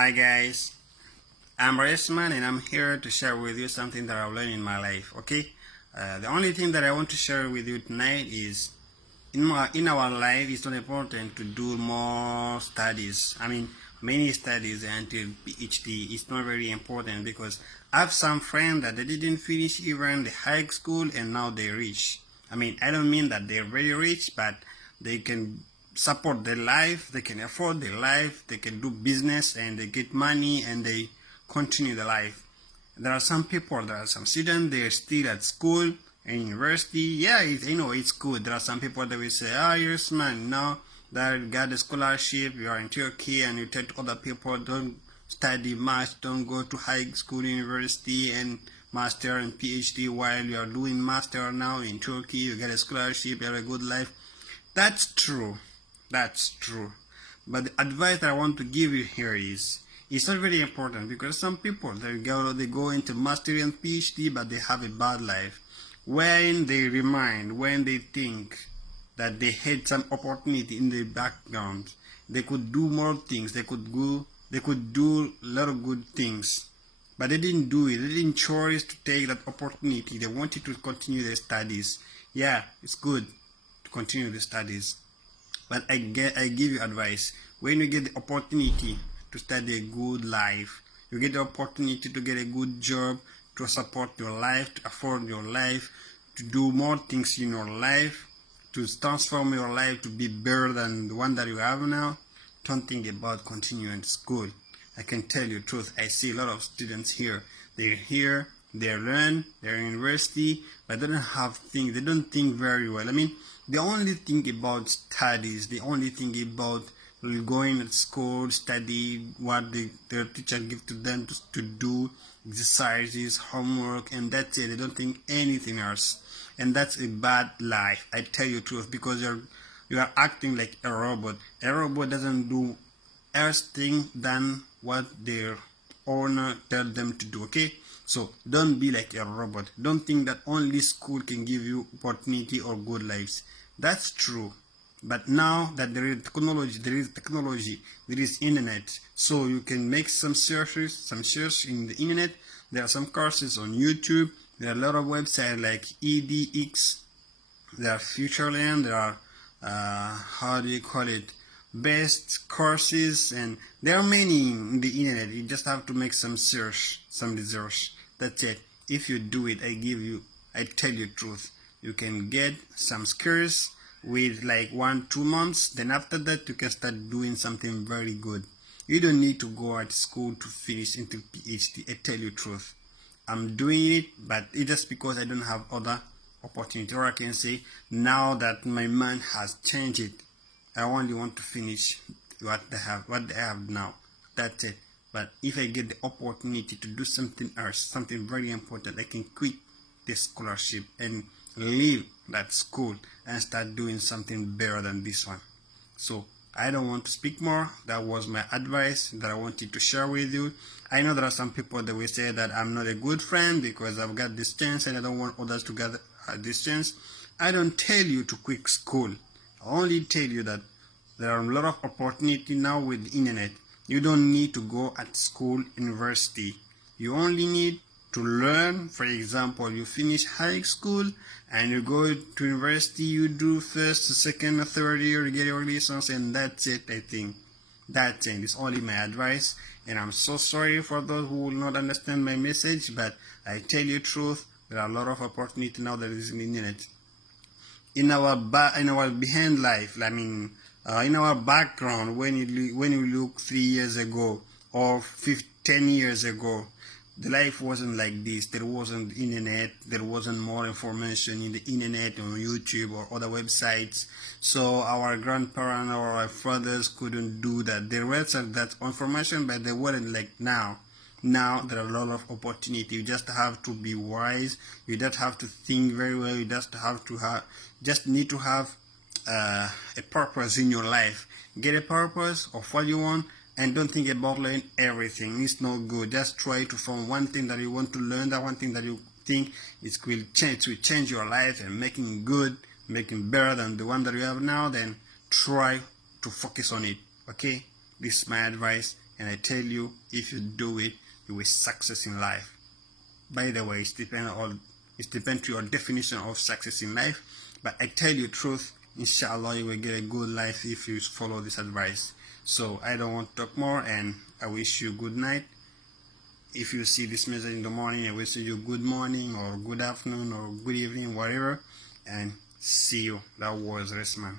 Hi guys, I'm Resman and I'm here to share with you something that I've learned in my life. Okay, the only thing that I want to share with you tonight is in our life it's not important to do more studies. Many studies until PhD. It's not very important because I have some friends that they didn't finish even the high school and now they're rich. I don't mean that they're very rich, but they can support their life, they can afford their life, they can do business and they get money and they continue the life. There are some people, there are some students, they're still at school and university. Yeah, it's good. There are some people that will say, yes man, now that you got a scholarship, you are in Turkey and you tell other people don't study much, don't go to high school, university and master and PhD while you are doing master now in Turkey, you get a scholarship, you have a good life. That's true. That's true. But the advice that I want to give you here is it's not very important because some people they go into mastery and PhD but they have a bad life. When they think that they had some opportunity in the background, they could do more things, they could do a lot of good things. But they didn't do it. They didn't choose to take that opportunity. They wanted to continue their studies. Yeah, it's good to continue the studies. But I give you advice. When you get the opportunity to study a good life, you get the opportunity to get a good job, to support your life, to afford your life, to do more things in your life, to transform your life to be better than the one that you have now, don't think about continuing school. I can tell you the truth. I see a lot of students here. They're here, they learn, they're in university, but they don't think very well. They only think about studies, they only think about going to school, study what their teacher gives to them to do, exercises, homework, and that's it. They don't think anything else. And that's a bad life. I tell you the truth, because you are acting like a robot. A robot doesn't do else thing than what their owner tells them to do, okay? So don't be like a robot. Don't think that only school can give you opportunity or good lives. That's true. But now that there is technology, there is internet, so you can make some search in the internet. There are some courses on YouTube. There are a lot of websites like edX. There are FutureLearn. There are how do you call it? Best courses, and there are many in the internet. You just have to make some search, some research. That's it. If you do it, I tell you the truth, you can get some skills with like 1-2 months. Then after that, you can start doing something very good. You don't need to go at school to finish into PhD. I tell you the truth. I'm doing it, but it's just because I don't have other opportunity. Or I can say now that my mind has changed it, I only want to finish what they have now. That's it. But if I get the opportunity to do something else, something very important, I can quit this scholarship and leave that school and start doing something better than this one. So I don't want to speak more. That was my advice that I wanted to share with you. I know there are some people that will say that I'm not a good friend because I've got this chance and I don't want others to get this chance. I don't tell you to quit school. I only tell you that there are a lot of opportunity now with the internet. You don't need to go at school, university. You only need to learn. For example, you finish high school and you go to university, you do first, second, or third year, you get your license, and that's it. I think that's it. It's only my advice, and I'm so sorry for those who will not understand my message, but I tell you the truth, there are a lot of opportunity now that is in the internet. In our behind life, in our background, when you look 3 years ago or 10 years ago, the life wasn't like this. There wasn't internet. There wasn't more information in the internet, on YouTube or other websites. So our grandparents or our fathers couldn't do that. There was that information, but they weren't like now. Now there are a lot of opportunity. You just have to be wise. You just have to think very well. You just need to have a purpose in your life. Get a purpose of what you want, and don't think about learning everything. It's not good. Just try to find one thing that you want to learn, that one thing that you think will change your life and making it good, making better than the one that you have now. Then try to focus on it. Okay, this is my advice, and I tell you, if you do it, you will success in life. By the way, it depends to your definition of success in life, but I tell you truth, inshallah you will get a good life if you follow this advice. So I don't want to talk more, and I wish you good night. If you see this message in the morning, I wish you good morning or good afternoon or good evening, whatever, and see you. That was Resman.